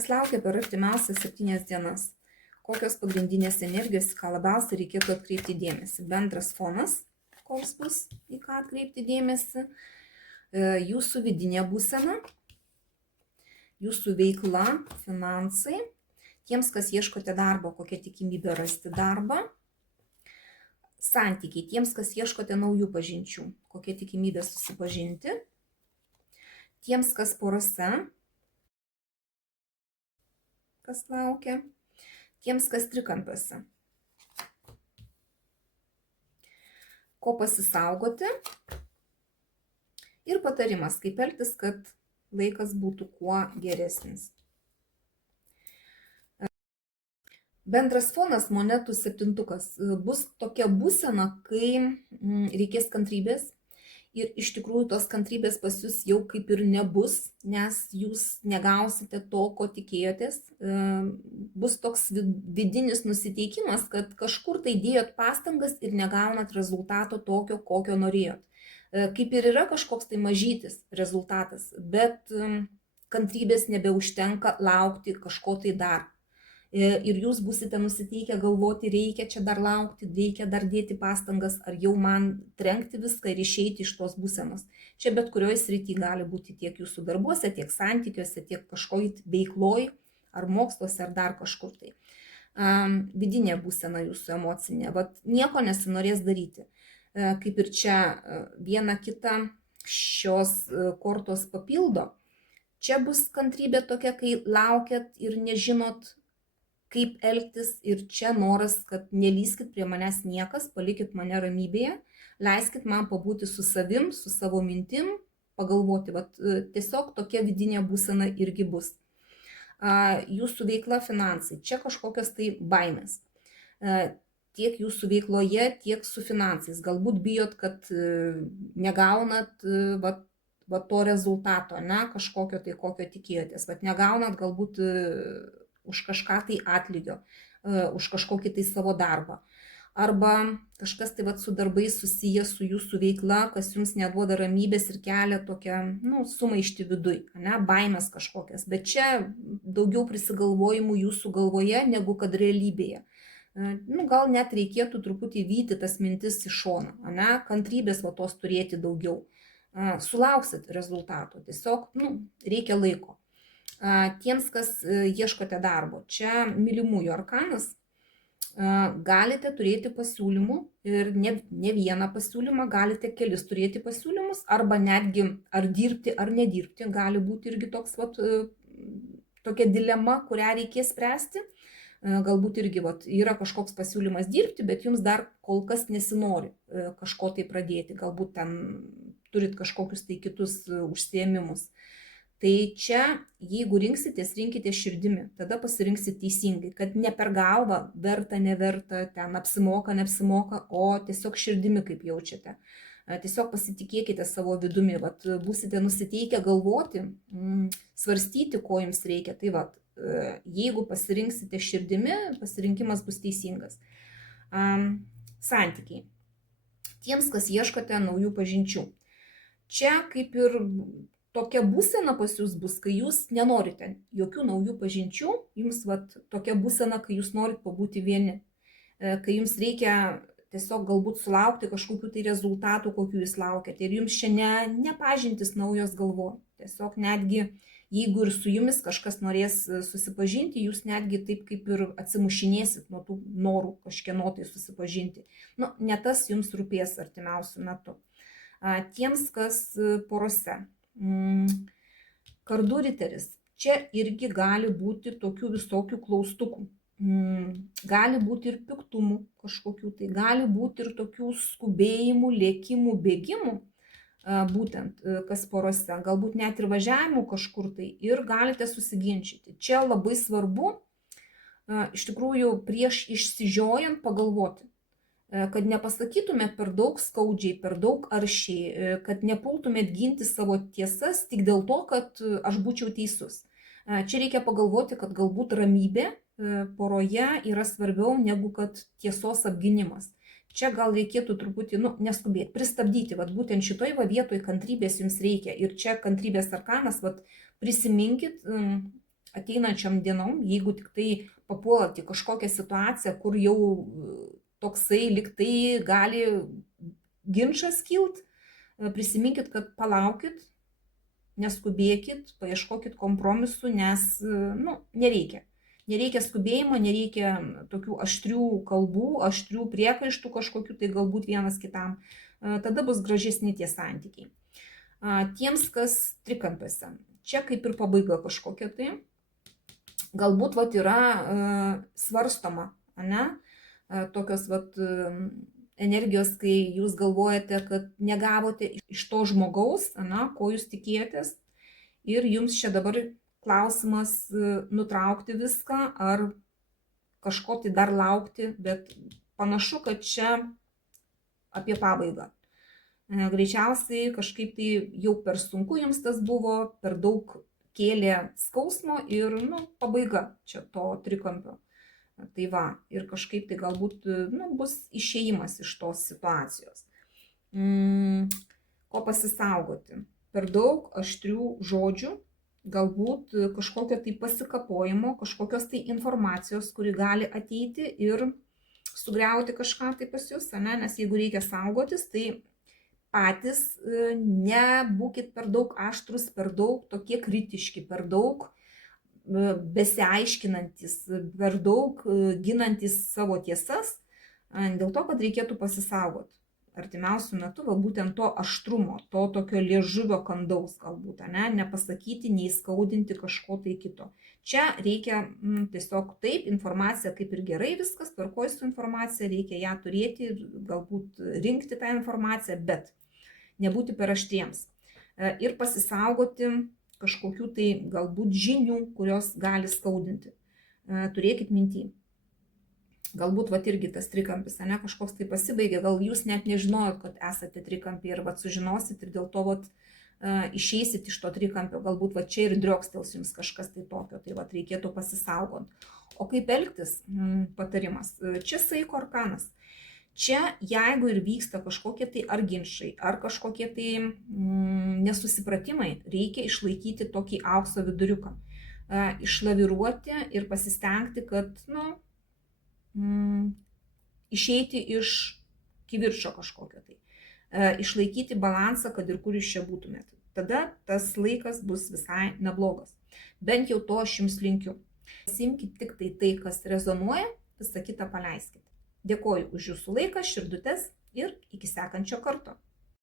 Kas laukia per artimiausias 7 dienas? Kokios pagrindinės energijos, ką labiausiai reikėtų atkreipti dėmesį? Bendras fonas, koks bus, į ką atkreipti dėmesį, jūsų vidinė būsena, jūsų veikla, finansai, tiems, kas ieškote darbo, kokia tikimybė rasti darbą, santykiai, tiems, kas ieškote naujų pažinčių, kokia tikimybė susipažinti, tiems, kas porose, kas laukia, tiems, kas trikampiuose. Ko pasisaugoti ir patarimas, kaip elgtis, kad laikas būtų kuo geresnis. Bendras fonas, monetų septintukas, bus tokia būsena, kai reikės kantrybės ir iš tikrųjų tos kantrybės pas jūs jau kaip ir nebus, nes jūs negausite to, ko tikėjotės. Bus toks vidinis nusiteikimas, kad kažkur tai dėjot pastangas ir negaunat rezultato tokio, kokio norėjot. Kaip ir yra kažkoks tai mažytis rezultatas, bet kantrybės nebeužtenka laukti kažko tai dar. Ir jūs būsite nusiteikę galvoti, reikia čia dar laukti, reikia dar dėti pastangas, ar jau man trenkti viską ir išeiti iš tos būsenos. Čia bet kurioje srityje gali būti tiek jūsų darbuose, tiek santykiuose, tiek kažkoj veikloj, ar moksluose, ar dar kažkur tai. Vidinė būsena jūsų emocinė, vat nieko nesinorės daryti. Kaip ir čia viena kita šios kortos papildo. Čia bus kantrybė tokia, kai laukiat ir nežinot, kaip elgtis, ir čia noras, kad nelyskit prie manęs niekas, palikit mane ramybėje, leiskit man pabūti su savim, su savo mintim, pagalvoti, tiesiog tokia vidinė būsena irgi bus. Jūsų veikla, finansai, čia kažkokios tai baimės. Tiek jūsų veikloje, tiek su finansais. Galbūt bijot, kad negaunat to rezultato, kažkokio tai, kokio tikėjotės. Negaunat galbūt už kažką tai atlygio, už kažkokį tai savo darbą. Arba kažkas tai su darbais susijęs su jūsų veikla, kas jums neduoda ramybės ir kelia tokią sumaištį viduj, baimės kažkokias. Bet čia daugiau prisigalvojimų jūsų galvoje negu kad realybėje. Gal net reikėtų truputį vyti tas mintis į šoną, kantrybės tos turėti daugiau. Sulauksit rezultatų, tiesiog reikia laiko. Tiems, kas ieškote darbo, čia mylimųjų arkanas, galite turėti pasiūlymų ir ne vieną pasiūlymą, galite kelis turėti pasiūlymus, arba netgi ar dirbti, ar nedirbti, gali būti irgi tokia dilema, kurią reikės spręsti. Galbūt irgi yra kažkoks pasiūlymas dirbti, bet jums dar kol kas nesinori kažko tai pradėti, galbūt ten turit kažkokius tai kitus užsiėmimus. Tai čia, jeigu rinksitės, rinkitės širdimi, tada pasirinksit teisingai, kad ne per galvą, verta, neverta, ten apsimoka, neapsimoka, o tiesiog širdimi, kaip jaučiate. Tiesiog pasitikėkite savo vidumi, būsite nusiteikę galvoti, svarstyti, ko jums reikia. Tai jeigu pasirinksite širdimi, pasirinkimas bus teisingas. Santykiai. Tiems, kas ieškote naujų pažinčių. Čia kaip ir tokia būsena pas jūs bus, kai jūs nenorite jokių naujų pažinčių, jums tokia būsena, kai jūs norit pabūti vieni, kai jums reikia tiesiog galbūt sulaukti kažkokių tai rezultatų, kokių jūs laukiate. Ir jums čia ne pažintis naujos galvo. Tiesiog netgi, jeigu ir su jumis kažkas norės susipažinti, jūs netgi taip kaip ir atsimušinėsit nuo tų norų kažkieno tai susipažinti. Ne tas jums rūpės artimiausių metų. Tiems, kas porose. Kardų riteris. Čia irgi gali būti tokių visokių klaustukų. Gali būti ir piktumų kažkokių, tai gali būti ir tokių skubėjimų, lėkimų, bėgimų, būtent kas porose, galbūt net ir važiavimų kažkur tai, ir galite susiginčyti. Čia labai svarbu, iš tikrųjų, prieš išsižiojant pagalvoti, kad nepasakytumėt per daug skaudžiai, per daug aršiai, kad nepultumėt ginti savo tiesas tik dėl to, kad aš būčiau teisus. Čia reikia pagalvoti, kad galbūt ramybė poroje yra svarbiau negu kad tiesos apgynimas. Čia gal reikėtų truputį, neskubėti, pristabdyti, būtent šitoj vietoj kantrybės jums reikia. Ir čia kantrybės arkanas, prisiminkit, ateinančiam dienom, jeigu tik tai papuolat į kažkokią situaciją, kur jau toksai liktai gali ginčas kilt, prisiminkit, kad palaukit, neskubėkit, paieškokit kompromisų, nes nereikia. Nereikia skubėjimo, nereikia tokių aštrių kalbų, aštrių priekaištų kažkokių, tai galbūt vienas kitam. Tada bus gražesni tie santykiai. Tiems, kas trikampiuose. Čia kaip ir pabaiga kažkokia tai. Galbūt yra svarstoma, ne? Tokios energijos, kai jūs galvojate, kad negavote iš to žmogaus, ko jūs tikėjotės. Ir jums čia dabar klausimas nutraukti viską ar kažko tai dar laukti, bet panašu, kad čia apie pabaigą. Greičiausiai kažkaip tai jau per sunku jums tas buvo, per daug kėlė skausmo ir pabaiga čia to trikampio. Tai va, ir kažkaip tai galbūt bus išėjimas iš tos situacijos. Ko pasisaugoti? Per daug aštrių žodžių, galbūt kažkokio tai pasikapojimo, kažkokios tai informacijos, kuri gali ateiti ir sugriauti kažką tai pas jūs, nes jeigu reikia saugotis, tai patys nebūkit per daug aštrus, per daug tokie kritiški, per daug besiaiškinantis, per daug ginantis savo tiesas, dėl to, kad reikėtų pasisaugoti. Artimiausių metų būtent to aštrumo, to tokio liežuvio kandaus galbūt, nepasakyti, neįskaudinti kažko tai kito. Čia reikia tiesiog taip, informacija kaip ir gerai viskas, tvarkoj su informacija, reikia ją turėti, galbūt rinkti tą informaciją, bet nebūti per aštriems. Ir pasisaugoti kažkokių tai galbūt žinių, kurios gali skaudinti. Turėkit minty. Galbūt irgi tas trikampis, kažkoks tai pasibaigė, gal jūs net nežinojot, kad esate trikampį ir sužinosit ir dėl to išeisit iš to trikampio, galbūt čia ir driokstels jums kažkas tai tokio, tai reikėtų pasisaugot. O kaip elgtis? Patarimas. Čia saiko arkanas. Čia jeigu ir vyksta kažkokie tai ar ginčai, ar kažkokie tai nesusipratimai, reikia išlaikyti tokį aukso viduriuką. Išlaviruoti ir pasistengti, kad išeiti iš kivirčo kažkokio tai. Išlaikyti balansą, kad ir kur jūs čia būtumėt. Tada tas laikas bus visai neblogas. Bent jau to aš jums linkiu. Pasimkit tik tai, kas rezonuoja, visą kitą paleiskit. Dėkoju už jūsų laiką, širdutes ir iki sekančio karto.